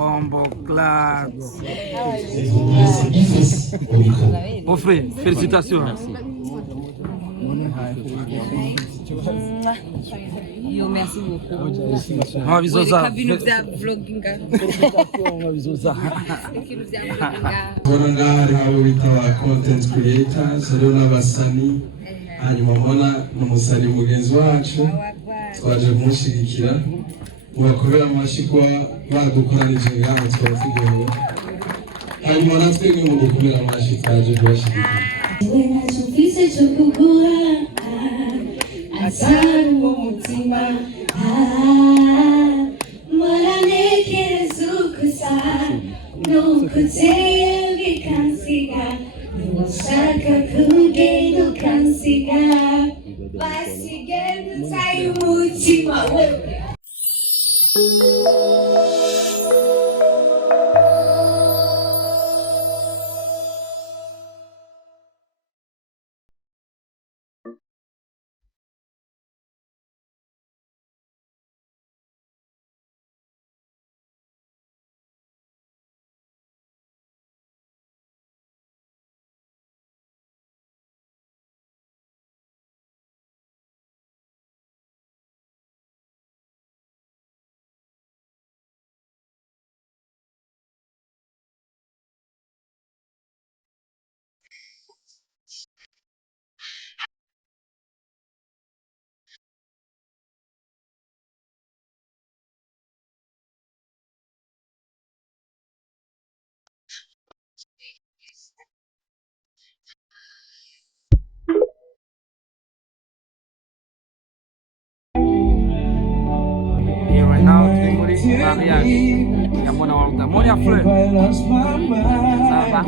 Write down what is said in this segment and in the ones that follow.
Bombo Clat. Mon frère, félicitations. Yo, merci beaucoup. Bonangari abo bita content creators rero n'abasani hanyuma mbona n'umusani mugenzi wacu twaje kumushigikira ubakobera amashikwa badukoranije ngaho twatugewe hanyuma natwe mu gukomera amashi twaje kubashigikira Asari umutima maranekerezo kusa nukuteye bikansiga nushaka kugenda ukansiga basigenda utaye umutima wewe. Here right now, mariage. Ya mbona waluta moja friend. Sawa.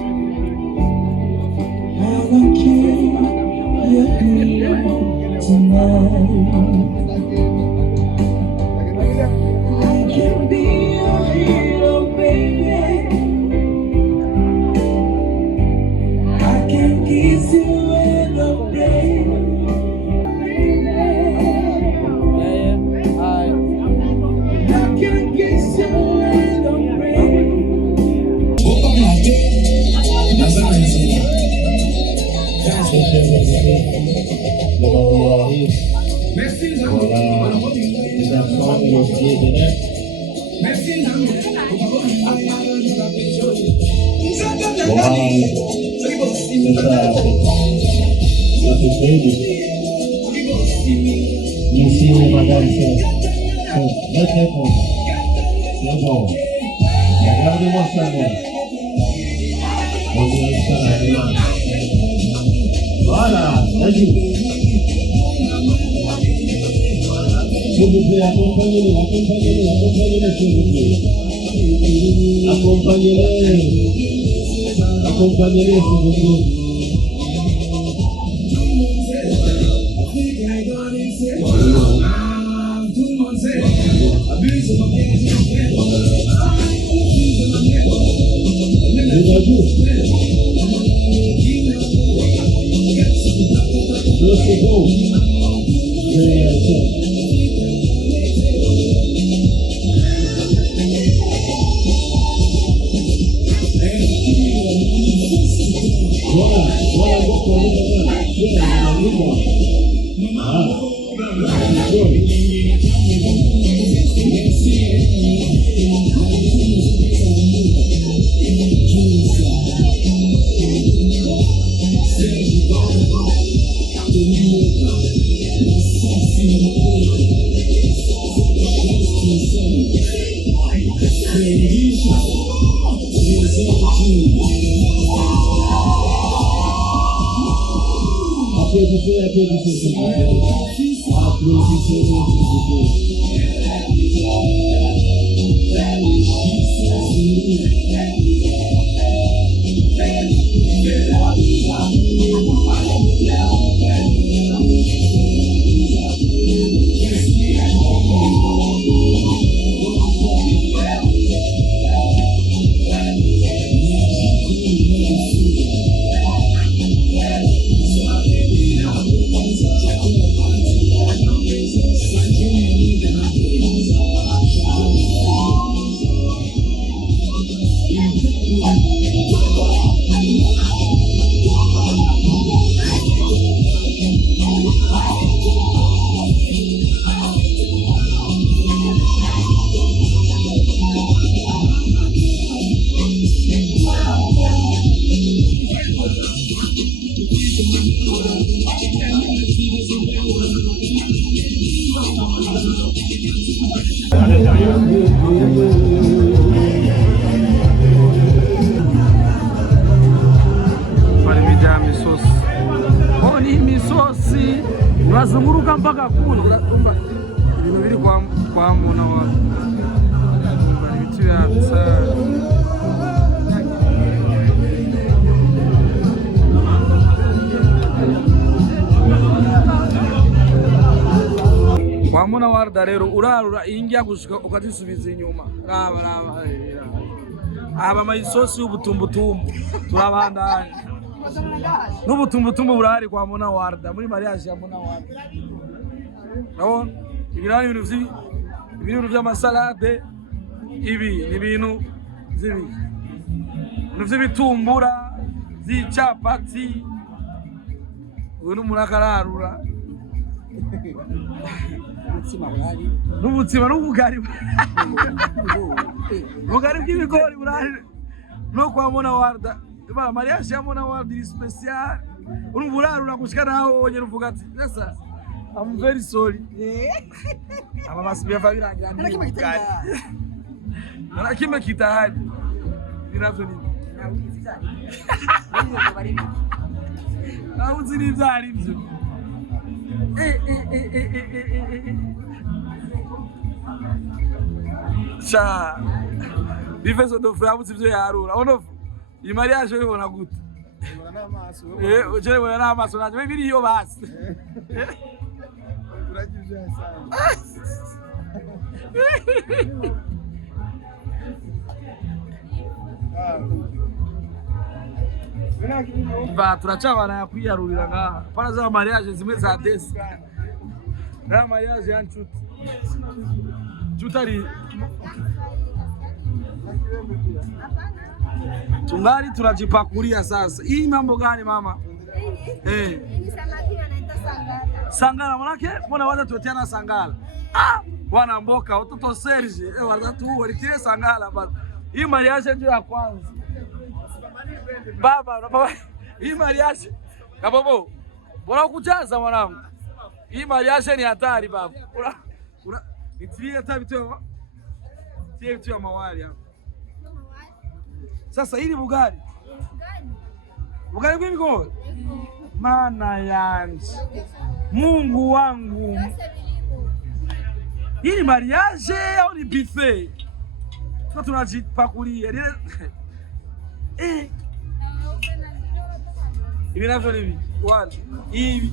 Voilà, s'il vous plaît, accompagnez-les, s'il vous plaît. Accompagnez-les, s'il vous plaît. unaduga mpaka kule umba ibintu biri kwa mona wa umba ibitu yatsa kwa mona Warda rero urarura ingia gushika ukatisubiza inyuma raba aba mayisosi y'ubutumbutumbu turabandanya n'ubutumbutumbu burahari kwa mona Warda muri mariage ya mona Warda naho ibirani ibintu vy'amasalade ibi ni ibintu vy'ibitumbura vy'icapati uyu n'umurakararura n'umutsima n'ubugari ubugari bw'ibigori burahari no kwa mona Warda bana mariage ya mona Warda iri special urumva urarura gushika naho wonyene uvuga ati sasa I'm very sorry aba masibiya fabirangira nana kimwe kitahari biravyo ni nauzi ni vyari vyo cha bifeso do frabuzi vyo yarura ono iyi mariage ubona gute ujere bona n'amaso nanje biri iyo basi ba turacabana ya kwiyarurira ngaha para za mariage zimwe za desi na mariage ya nshuti tutari tungali tunajipakulia sasa. Hii mambo gani mama? Hii samaki wanaita sangala. Sangala manake mbona waza tuetiana sangala? Wana mboka watoto Serge watatu walitire sangala baba. Hii mariage ndio ya kwanza. Baba hii mariage kabobo. Bora kujaza mwanangu. Hii mariage ni hatari baba. Nitilie hata vitu ya mawali hapa. Sasa hili bugari. Bugari bw'ibigori. Mana yanje. Mungu wangu. Hili mariage au ni buffet? Sasa tunajipakulia. Hivi navyo hivi. Wali. Hivi.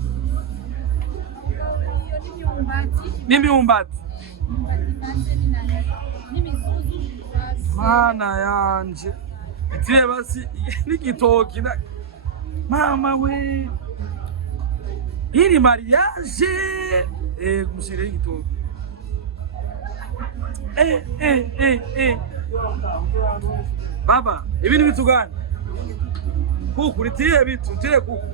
Ni miumbati. Mana yanje. Itire basi nikitoki na mama we. Hili mariage kumshire igitoki. Baba, hivi ni vitu gani? Kuku nitie vitu, nitie kuku.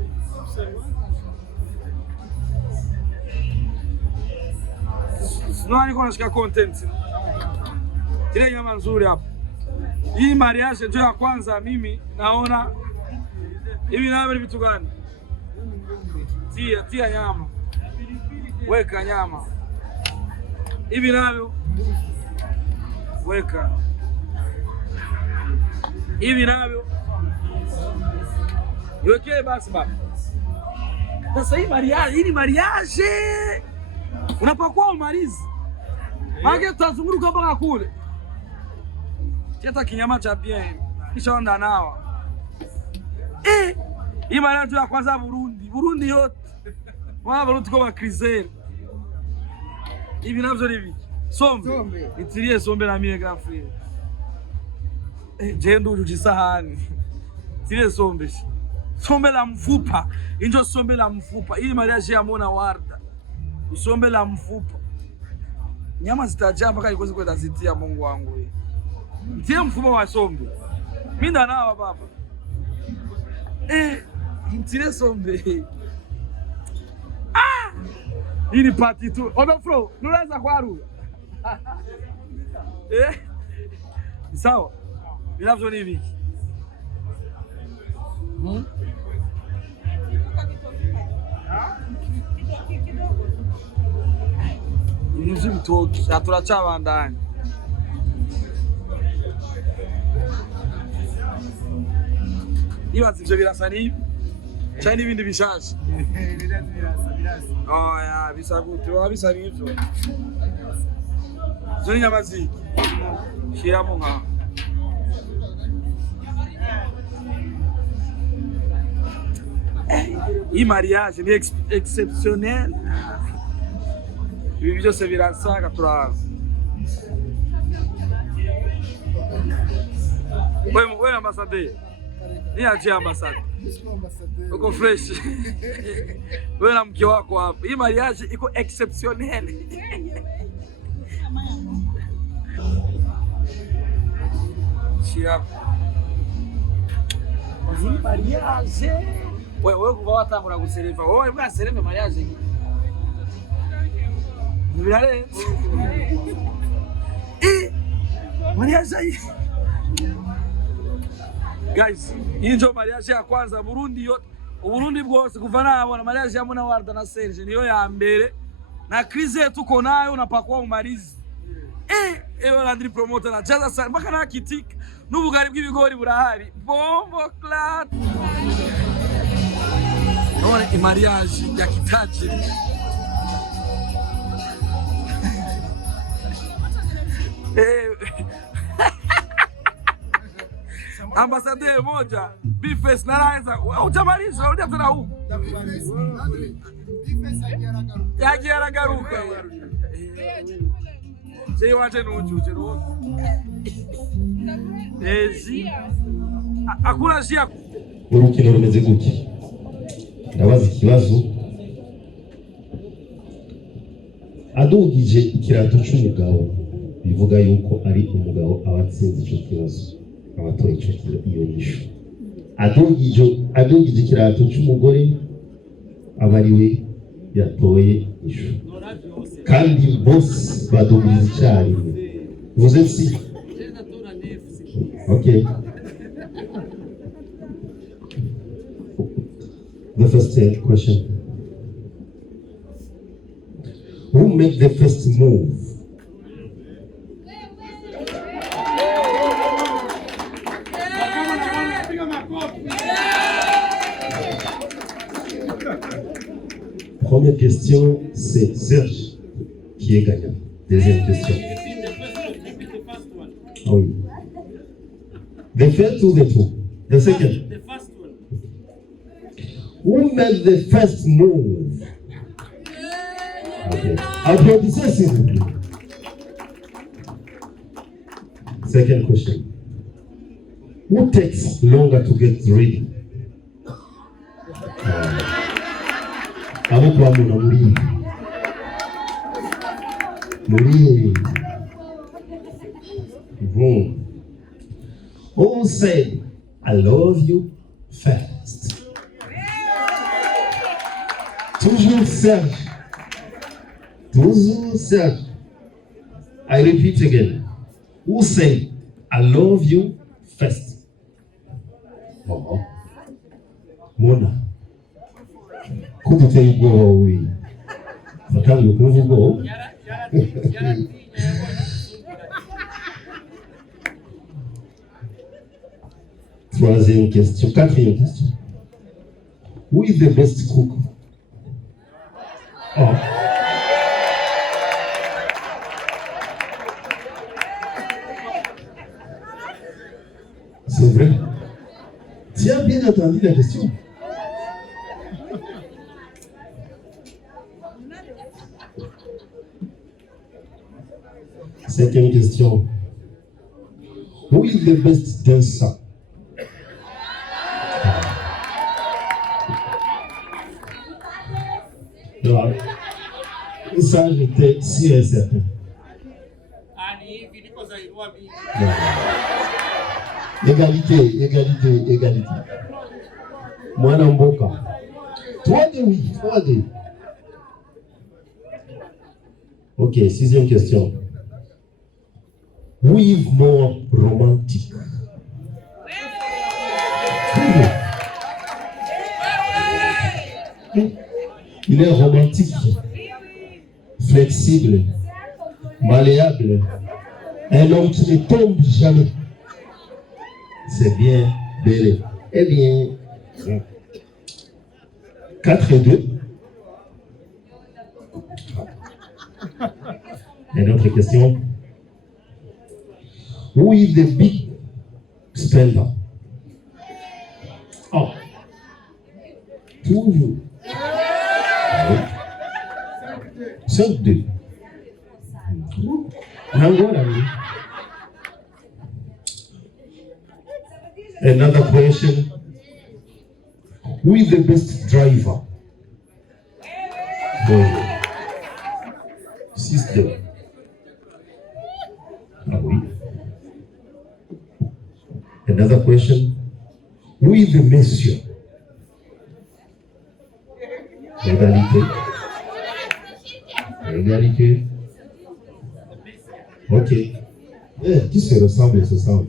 Sio niko nashika content. Ile nyama nzuri hapa. Hii mariage ndio ya kwanza mimi naona hivi na ni vitu gani? Tia nyama. Weka nyama. Hivi navyo weka. Hivi navyo wekee basi baba. Sasa hii mariage unapokuwa umalizi. Maana tutazunguruka mpaka kule. Cheta kinyama cha bien. Kisha onda nawa. Hii mariage ya kwanza Burundi yote. Wao Burundi kwa Crisel. Hivi navyo ni vipi? Sombe. Itilie sombe na mie grand frère. Jendo ujisahani. Itilie sombe. Sombe la mfupa. Injo sombe la mfupa. Hii mariage ya mona Warda. Sombe la mfupa. Nyama zitajaa mpaka ikoze kwenda zitia Mungu wangu wewe. Mtie mfupa wa sombe. Mimi ndo nawa baba. Mtie sombe. Hii ni party tu. Odo fro, nulaza kwa aru. Sawa. Binafso ni hivi. Nizi mtoki, aturacha ndani. Iba zivyo birasa ni hivi. Cyane ibindi bishasha. Oh ya bisagute wabisa bivyo. Zoni nyamaziki. Shiramo nka. Iyi mariage ni exceptionnel. Ibi byose birasaga turara. Wewe ambassadeur. Ni aje ambassadeur. Uko fresh. Wewe na mke wako hapa. Hii mariage iko exceptionnel. Shia. Hii mariage. Wewe kuva watangura gusereva. Wowe bwa sereve mariage. Nibirare. Mariage. Guys, hii ndio mariage ya kwanza Burundi yote. Uburundi bwose kuva nabona mariage ya Muna Warda na Serge niyo ya mbere. Na crise yetu ko nayo unapakwa umarizi. Ewe Landry promoter na jaza sana mpaka na kitika. N'ubugari bw'ibigori burahari. Bombo clat. None mariage ya kitaji. Ambassadeur moja Bface naraanza utamaliza ulia tena huko yaje aragaruka je waje n'ujuje ro akura shia urukino rumeze guki ndabaza ikibazo adugije ikirato cy'umugabo bivuga yuko ari umugabo abatsinze icyo kibazo abatoye icyo iyo nyisho adugije ikirato cy'umugore abariwe yatoye isho kandi bose badugije icyarimwe vuze si okay. The first question. Who made the first move? Première question, c'est Serge qui est gagnant. Deuxième question. Ah oui. The first or the two? The second? The first one. Who made the first move? Okay. Applaudissez s'il vous plaît. Second question. Who takes longer to get ready? Abo kwa muna muri. Who said, I love you first? Toujours Serge. Toujours Serge. I repeat again. Who said, I love you first? Mona. Kudu te go we. Fatango kudu go. Troisième question. Quatrième question. Who is the best cook? Oh. C'est vrai. Tu as bien entendu la question. Cinquième question. Who is the best dancer? Alors, ça, j'étais sûr et certain. Égalité. Moi, Namboka. 3D, oui, 3D. Ok, sixième question. Who is more romantic? Il est romantique, flexible, malléable, un homme qui ne tombe jamais. C'est bien, belle. Eh bien, 4-2. Une autre question. Who is the big spender? Oh. Toujours. 5-2. Another question. Who is the best driver? 6-2. Ah oui. Another question. Who is the monsieur? Égalité. Égalité. Ok. Qui se ressemble, se semble.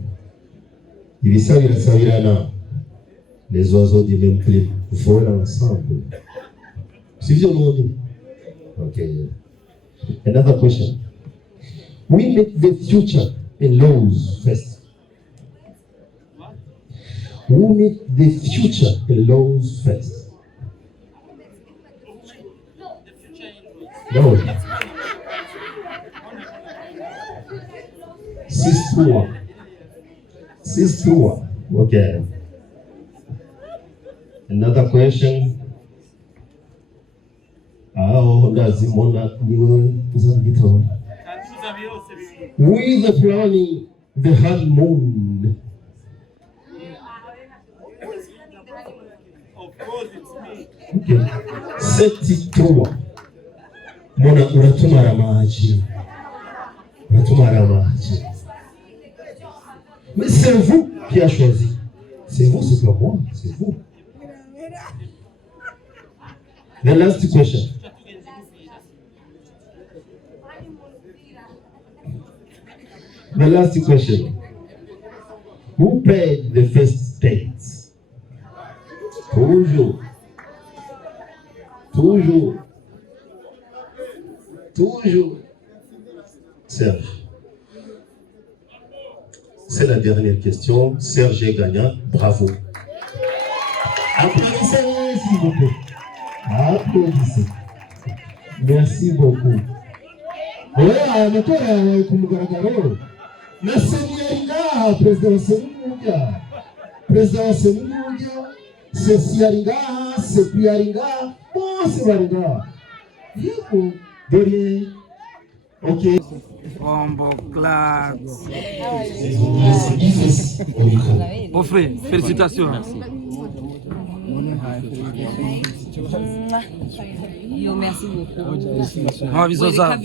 Il s'agira les oiseaux du même clip. Il faut aller ensemble. C'est violent. Ok. Another question. We make the future in laws first. We make the future in laws first. No. 6-3. 6-3. Okay. Another question. We the planning the honeymoon. Okay. 7-3. Mona unatumara maji. Mais c'est vous qui a choisi. C'est vous, c'est pas moi, c'est vous. The last question. The last question. Who paid the first date? Toujours. Serge. C'est la dernière question. Serge est gagnant. Bravo. Applaudissez, s'il vous plaît. Applaudissez. Merci beaucoup. Ouais, mais kumugaragaro. Nasenyaringa, président Semuga. Président Semuga. Sesiaringa, Sepiaringa. Bose baringa. Yego. Dorier. Ok. Bombo clad. Mon frère, félicitations. Yo, merci beaucoup. Mavizoza.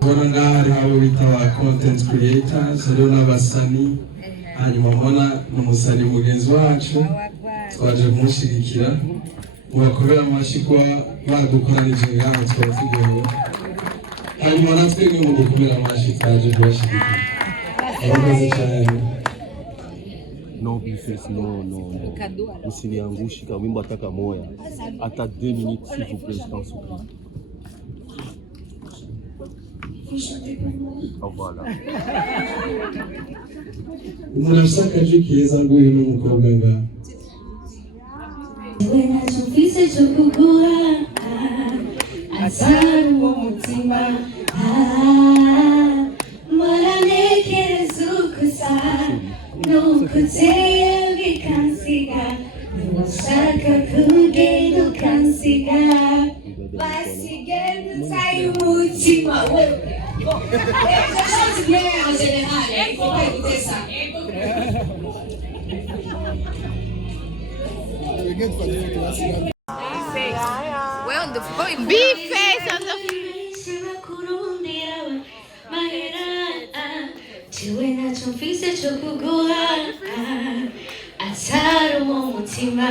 Bonangari abo bita content creators, rero n'abasani. Hanyuma mbona n'umusani mugenzi wacu twaje kumushigikira. Murakorera amashi kuba badukoranije ngaho twatugewe. Hanyuma natwe ngo mudukorera amashi twaje kubashigikira. Murakoze cyane. Non, Bifes, non. Usiniangushi kama wimbo ataka moya. Hata 2 minutes s'il vous plaît, je t'en supplie. Oh, voilà. Murashaka jikeza nguyu n'umukobwa nga. Wena chumfise chokugura asaru umutima maranekerezo kusa nukuteye bikansiga nuwashaka kugenda ukansiga basigenda utaye umutima wewe ejo shoti en general il faut pas écouter ça. We're on the phone. Bifes on the Chiwena chumfise chokugura asaru umutima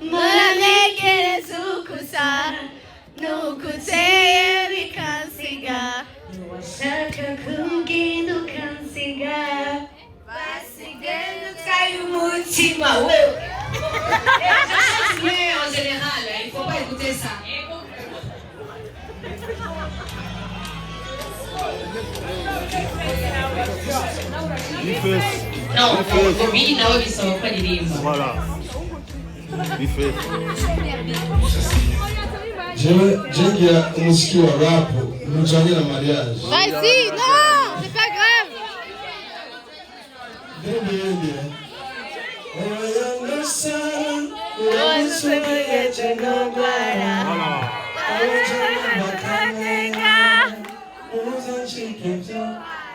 maranekerezo kusa nukuteye bikansiga nuwashaka kugenda ukansiga basigenda utaye umutima wewe en général il faut pas écouter ça. Bifes. Non, Gomini nawe bisaba ko aririmba. Voilà. Bife. Jengia umuziki wa rap ujanye na mariage. Vas-y, non, c'est pas grave.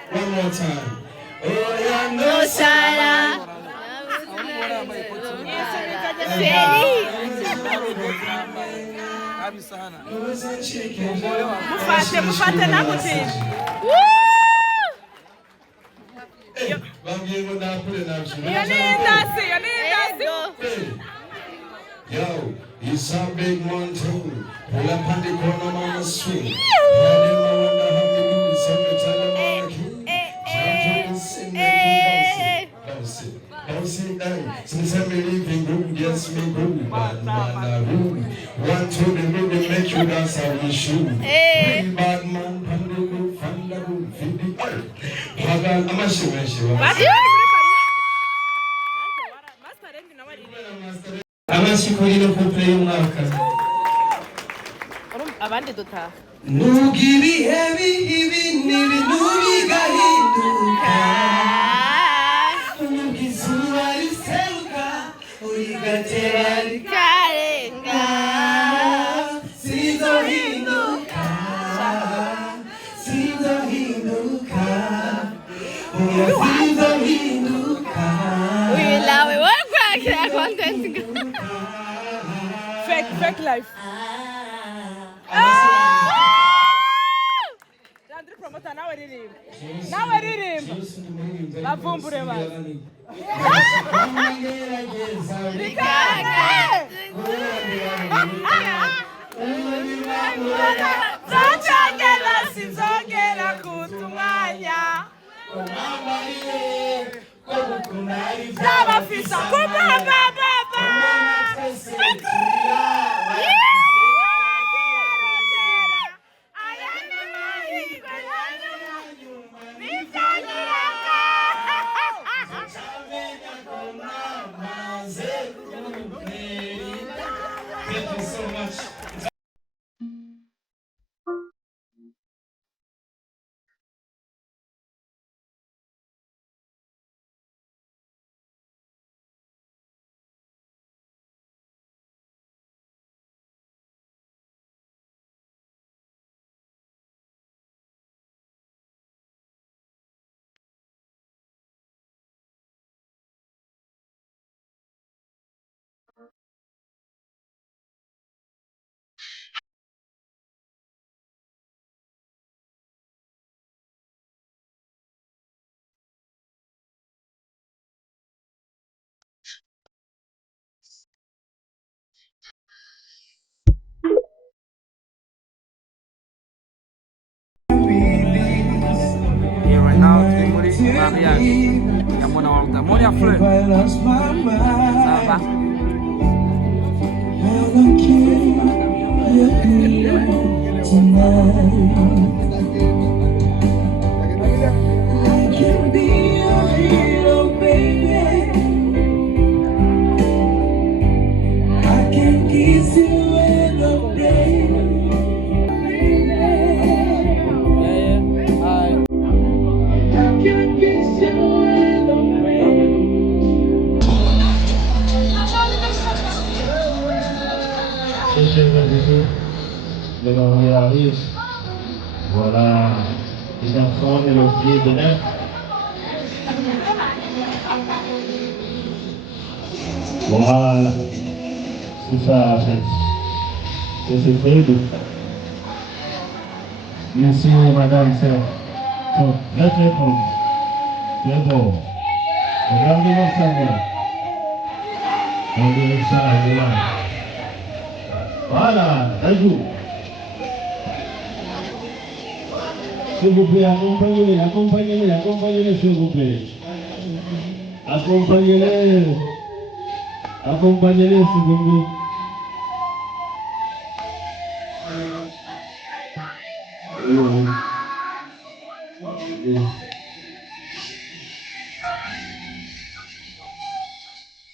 One more time. Mufate na kuti. Yo, it's a big one too. Pull up on the corner, mama swing. Since I'm living room, yes, me room, room. One to the room, they make you dance how we shoot. Bad man, pandu, fandabu, fidi. Pagal, I'm a shiva. Amashikuri couple y'umwaka. Abandi dutaha. Nugibi heavy ibintu bigahinduka. Nugizuba riseruka urigatera Karenga. Sizohinduka. Sizohinduka. Oui, là, oui, ouais, quoi, qu'il a content. Fake life. Landry promoter nawe ririmba. Bavumbure basi. Sinzongera kutumanya. Zabafisa kubaba. Thank you so much. Yeah, right now, tu muri mariage. Ya mwana wa utamoni ya fleur. Ça va? On y arrive. Voilà les enfants et le pied de neuf. Voilà, c'est ça en fait. C'est terrible. Merci madame, c'est très très bon. Très bon. Regardez-moi ça là. Regardez ça là. Voilà, un jour. S'il vous plaît, accompagnez-les, s'il vous plaît. Accompagnez-les, s'il vous plaît.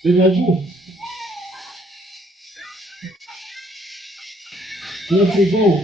C'est la joue. C'est bon.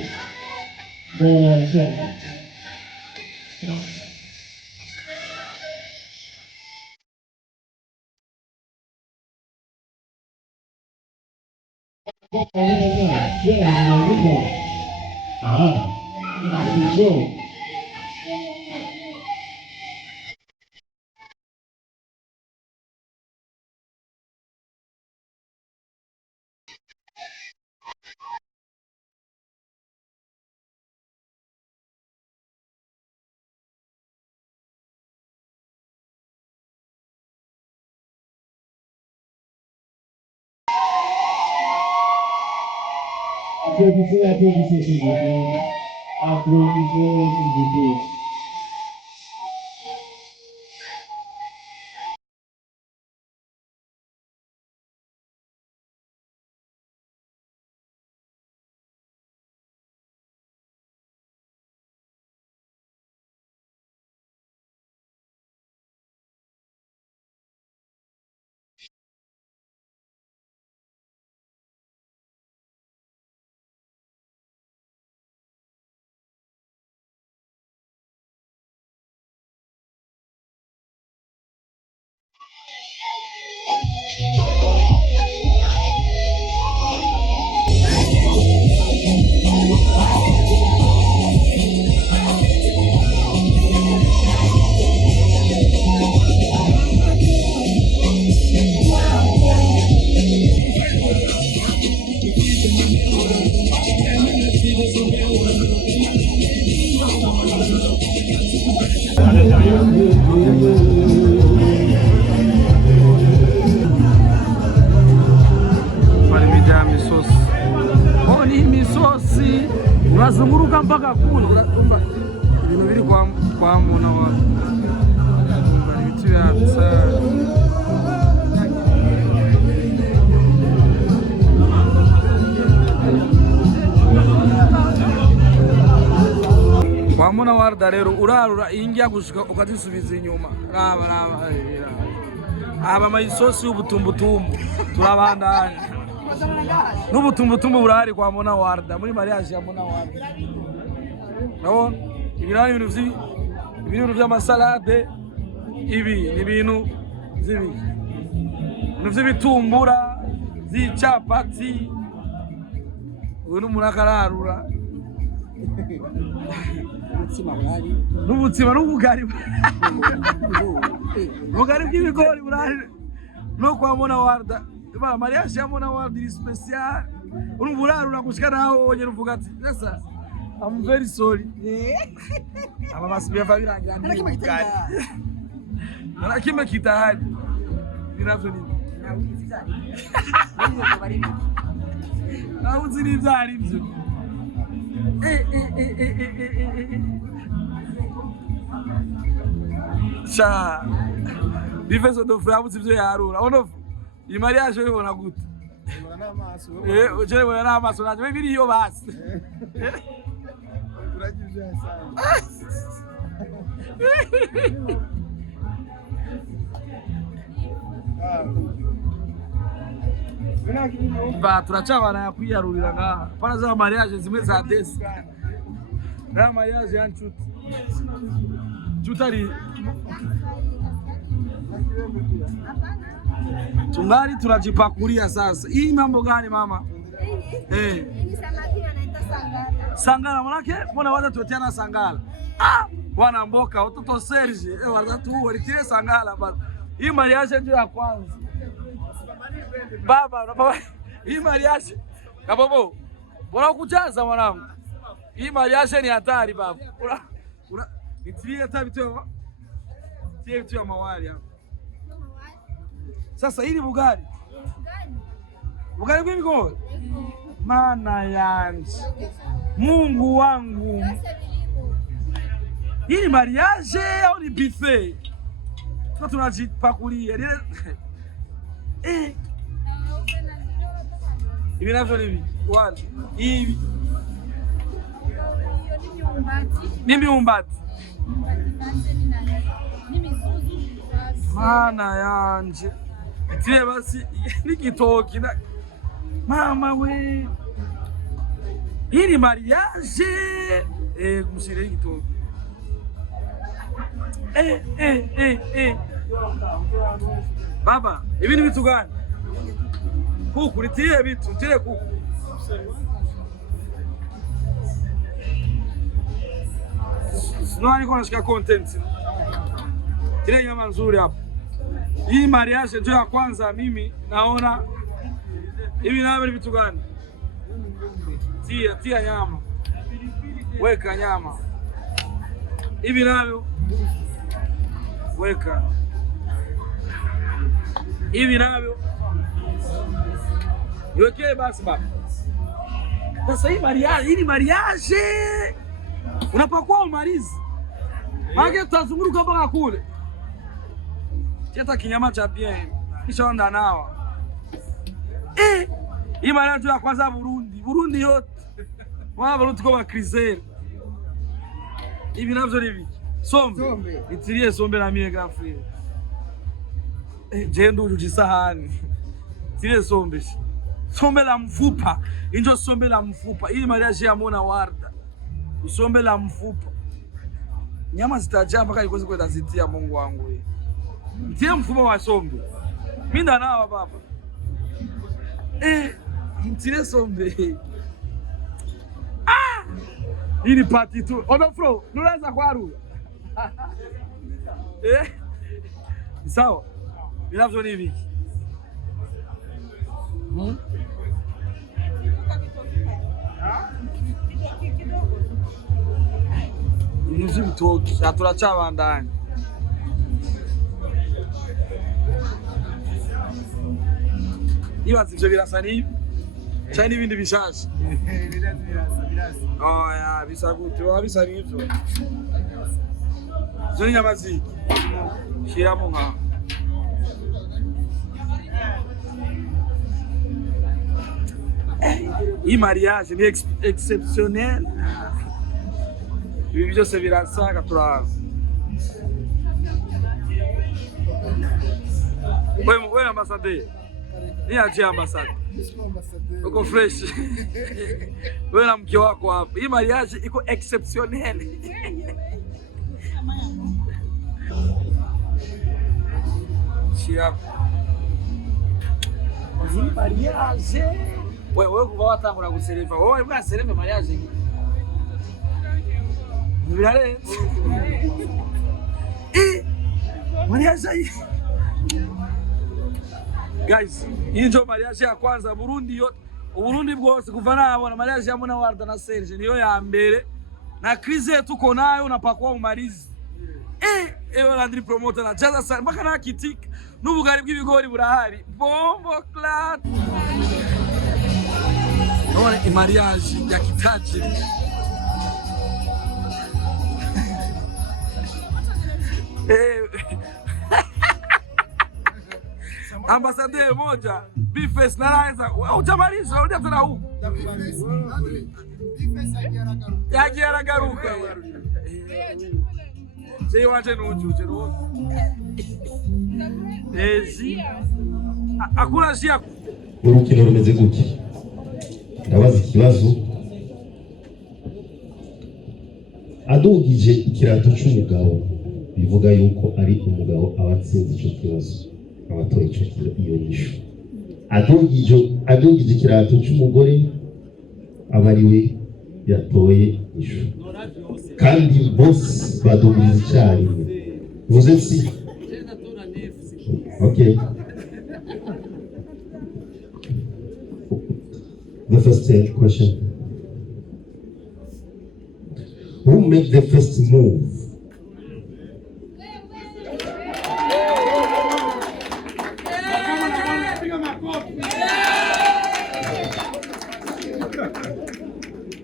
unazunguruka mpaka kule ibintu biri kwa muna wa vitu vya kwa muna warda rero urarura ingia gushika ukazisubiza inyuma raba aba mayisosi y'ubutumbutumbu turabandanya n'ubutumbutumbu burahari kwa muna warda muri mariage ya muna warda nabona ibirani ibintu vy'amasalade ibi ni ibintu vy'ibitumbura z'icapati uyu n'umurakararura n'ubutsima n'ubugari ubugari bw'ibigori burahari no kwa muna warda ba mariage ya muna warda iri special uruburarura gushika naho wonye ruvuga ati sasa I'm very sorry aba masibia fabirangira na kimwe kitahari binavyo nini na uzini vyari byo cha bifeso do frabu zivyo yarura ono iyi mariage ubona gute ujere bona n'amaso naje bibiri yo basi ba turacabana ya kwiyarurira ngaha para za mariage zimwe za desi na mariage ya nshuti tutari tungali tunajipakulia sasa. Hii mambo gani mama? Hii samaki anaita sangala. Sangala manake mbona watu tuetiana sangala? Wana mboka watoto Serge watu walitire sangala baba. Hii mariage ndio ya kwanza. Baba hii mariage kabobo. Bora kujaza mwanangu. Hii mariage ni hatari baba. Nitilie hata vitu ya mawali hapa. Sasa hili bugari bw'ibigori mana yanje Mungu wangu, hili mariage au ni buffet? Tunajipakulia hivi navyo hivi wala hivi ni miumbati mana yanje Itire basi n'igitoki na mama we. Hii ni mariage. Mshire igitoki. Baba, hivi ni vitu gani? Kuku, nitie vitu, nitie kuku. Sino niko nashika content. Ile nyama nzuri hapo. Hii mariage ndio ya kwanza mimi naona. Hivi nawe ni vitu gani? Tia nyama. Weka nyama. Hivi navyo weka. Hivi navyo niwekee basi baba. Sasa hii mariage, hii ni mariage. Unapokuwa umalizi. Maana tutazunguruka mpaka kule. Cheta kinyama cha bien. Kisha onda nawa. Hii mariage ya kwanza Burundi. Burundi yote. Wao tuko ba crisel. Hivi navyo ni viki. Sombe. Itirie sombe na mie gafri. Jendo ujisahani. Itirie sombe. Sombe la mfupa. Injo sombe la mfupa. Hii mariage ya Mona Warda. Sombe la mfupa. Nyama zitajaa mpaka ikoze kwenda zitia Mungu wangu wewe. Mtie mfupa wa sombe. Mimi ndo nawa baba. Mtire sombe. Hii ni party tu. Odofro, nunaweza kwaru. Sawa. Ninavyo ni hivi. Nuzi mtoki, aturacha ndani. Ibaze ivyo birasa nibi. Cyane ibindi bishaje. Oh ya, bisa gute, wabisa nivyo. Zoni nyamaziki. Shiramo nka. Hii mariage ni exceptionnel. Ibi byose birasaga turara. Wewe ambassadeur. Ni aje ambassadeur. Uko fresh. Wewe na mke wako hapa. Hii mariage iko exceptionnel. Shia. Hii mariage. Wewe kuva watangura gusereva. Wewe bwa sereve mariage. Nibirare. Mariage. Guys, hii ndio mariage ya kwanza Burundi yote. Burundi bwose kuva nabona mariage ya Mona Warda na Serge niyo ya mbere. Na crise tuko nayo unapakwa umarizi. Landry promoter na jaza sana mpaka na kitika. N'ubugari bw'ibigori burahari. Bombo clat. Naona mariage ya kitaji. Ambassadeur moja Bface na Raisa utamaliza ulia tena huko yaje aragaruka je waje n'ujuje ro akuna shia urukino rumeze gute ndabaza ikibazo adugije ikirato cy'umugabo bivuga yuko ari umugabo abatsinze icyo kibazo abatoye icyo iyo nyisho adugije ikirato cy'umugore abariwe yatoye isho kandi bose badugije icyarimwe vuze si okay. The first question. Who made the first move?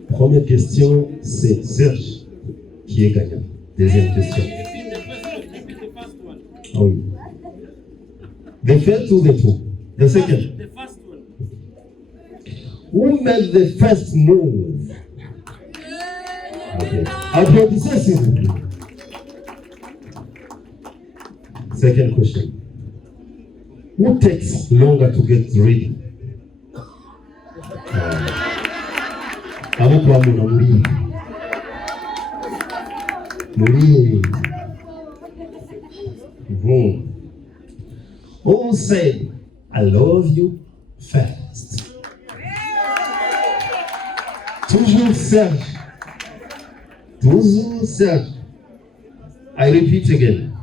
Première question, c'est Serge qui est gagnant. Deuxième question. Ah oui. The first or the two? The second? The first one. Who made the first move? Okay. Applaudissez s'il vous plaît. Second question. Who takes longer to get ready? Abo kwa muna muri. Who said, I love you first? Toujours Serge. Toujours Serge. I repeat again.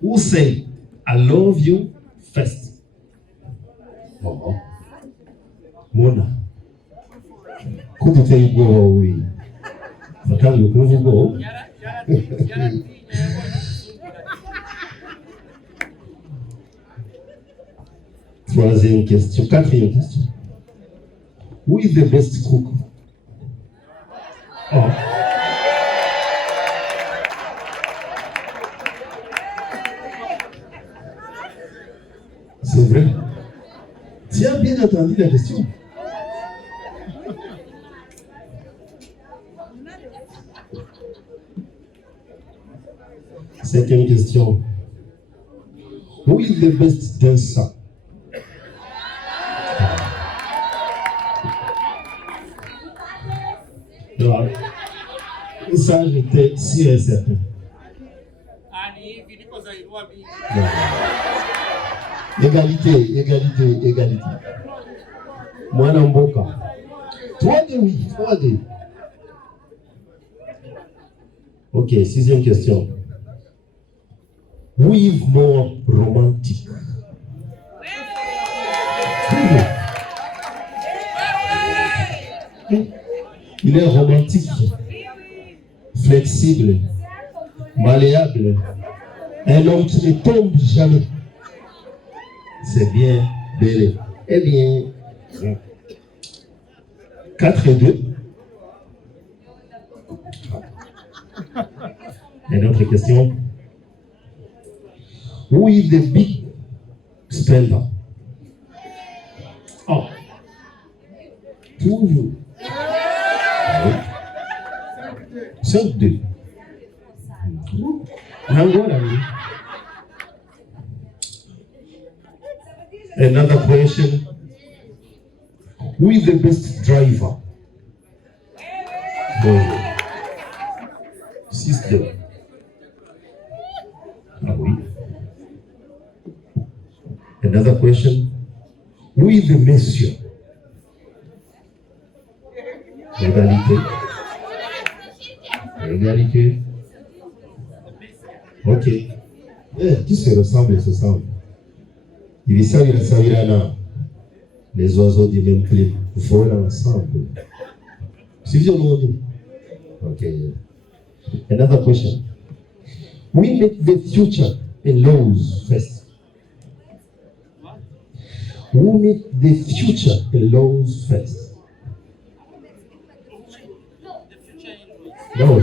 Who said, I love you first? Mona. Kudu te go we. Fatangu kudu go. Troisième question. Quatrième question. Who is the best cook? Oh. C'est vrai. Tu as bien entendu la question. Cinquième question. Who is the best dancer? Alors, ça, j'étais sûr et certain. Égalité. Moi, Namboka. 3D, oui, 3D. Ok, sixième question. Who is more romantic? Il est romantique, flexible, malléable, un homme qui ne tombe jamais. C'est bien, belle. Eh bien, 4-2. Une autre question. Who is the big spender? Oh. Toujours. 5-2. Another question. Who is the best driver? 6-2. Ah oui. Another question. Who is the monsieur? Égalité. Ok. Qui se ressemble, se semble. Les oiseaux du même clip. Volent ensemble. C'est violent. Ok. Another question. We make the future and laws first. We make the future and laws first. No.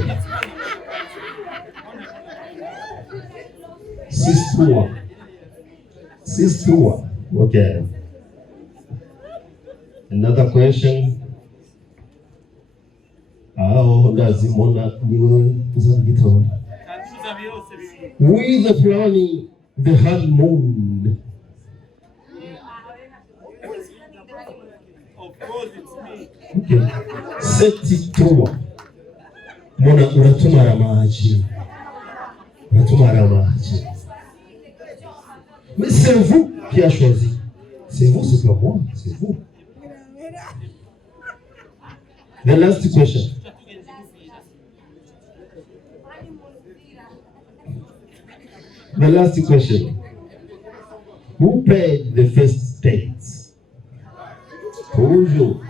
6-2. Okay. Another question. We the planning the honeymoon. Okay. 7-3. Mona unatumara maji. Mais c'est vous qui a choisi. C'est vous, c'est pas moi, c'est vous. The last question. The last question. Who paid the first date? Toujours.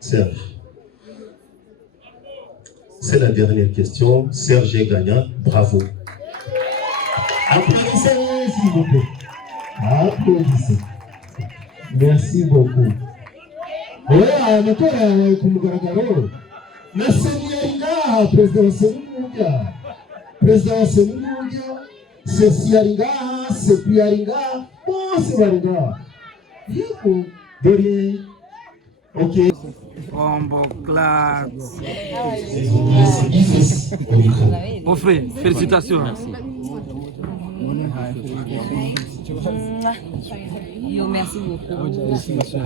Serge. C'est la dernière question. Serge est gagnant. Bravo. Applaudissez, s'il vous plaît. Applaudissez. Merci beaucoup. Oui, amatara kumugaragaro. Na Seniaringa, président Seniaringa. Président Seniaringa. Sesiaringa, Sepiaringa, Monsivaringa. Yiko, Dorier. Ok. Bombo Clat. C'est Bifes au micro. Mon frère, félicitations. Yo, merci beaucoup.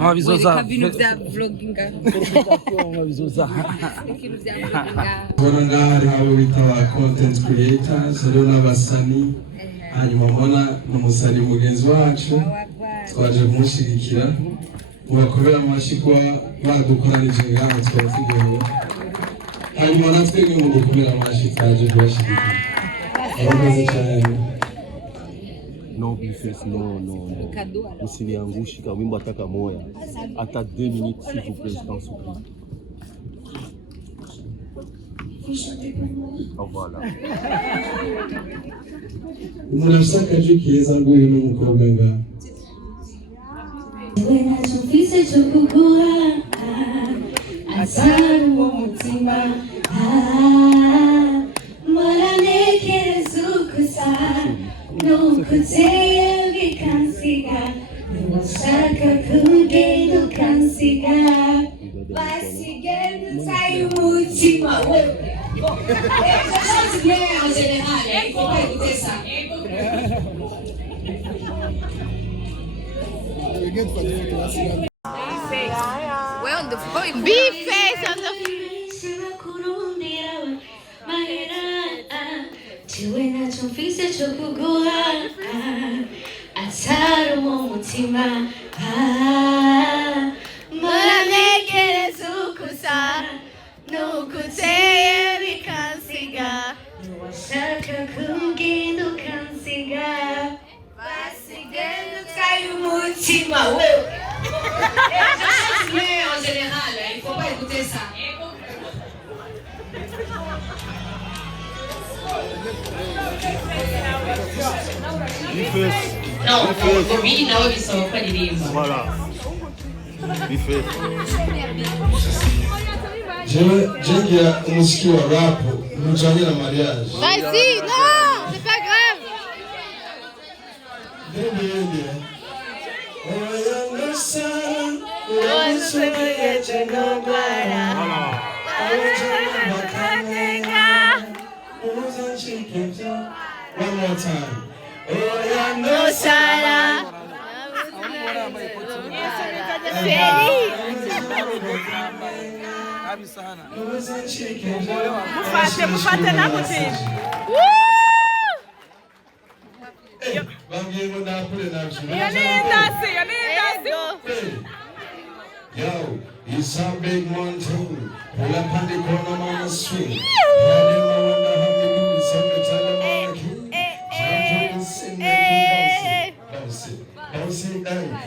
Mabizoza. Bonangari abo bita content creators rero n'abasani hanyuma mbona n'umusani mugenzi wacu twaje kumushigikira mubakobera amashi kuba badukoranije ngaho twatugeho hanyuma natwe mu gukomera amashi twaje kubashigikira abakoze cyane. Non, Bifes, non. Usiniangushi kama wimbo ataka moya. Hata 2 minutes s'il vous plaît, je t'en supplie. Oh, voilà. Murashaka keza nguyu n'umukobwa nga. Wena chofise chokugura asaru wo mutima mora nekerezukusa nukuteye bikansiga nushaka kugenda ukansiga basigenda tayo umutima wewe ça chante bien en général, il faut pas écouter ça. Wewe ndo Bifes on the Chiwena chofise chokugura asaru mu mutima Mora nekerezukusa nukuteye bikansiga washaka kugenda ukansiga basigenda tayo umutima wewe ça chante bien en général, il faut pas écouter ça. Bifes. Non, Bobby nawe bisaba ko aririmba. Voilà. Bifes. Jengia umuziki wa rap mujanye na mariage. Vas-y, non, c'est pas grave. One more time. No Sara. Mufate na mutini. Yo, it's a big mountain. Pull up on the corner, man, swing.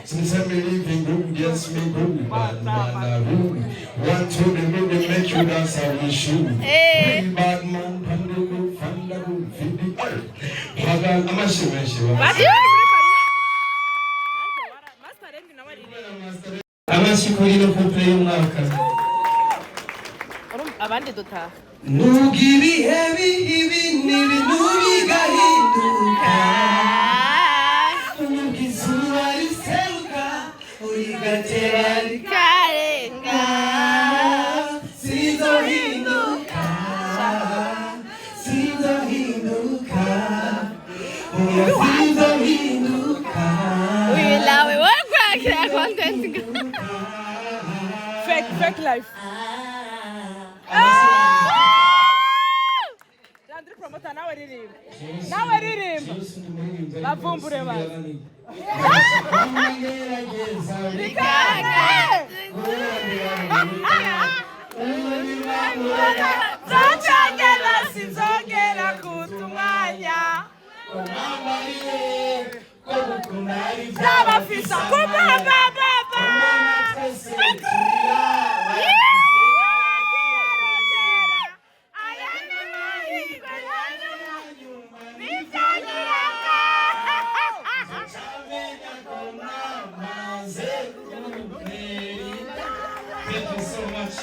Since I'm living room, yes, me good, man, room. One to the room, they make you dance, I will shoot. Bad man, pandu, fandagu, fidi, Pagan, Amashikuri couple y'umwaka. Abandi dutaha. Nugibi heavy ibi n'ibintu bigahinduka. Nugizuba riseruka urigatera Karenga. Sinzohinduka. Sinzohinduka. Oui, là, oui, ouais, quoi, qui est content. Fake life. Landry promoter nawe ririmba. Bavumbure basi. Sinzongera kutumwanya. Zabafisa kubaba. Thank you so much.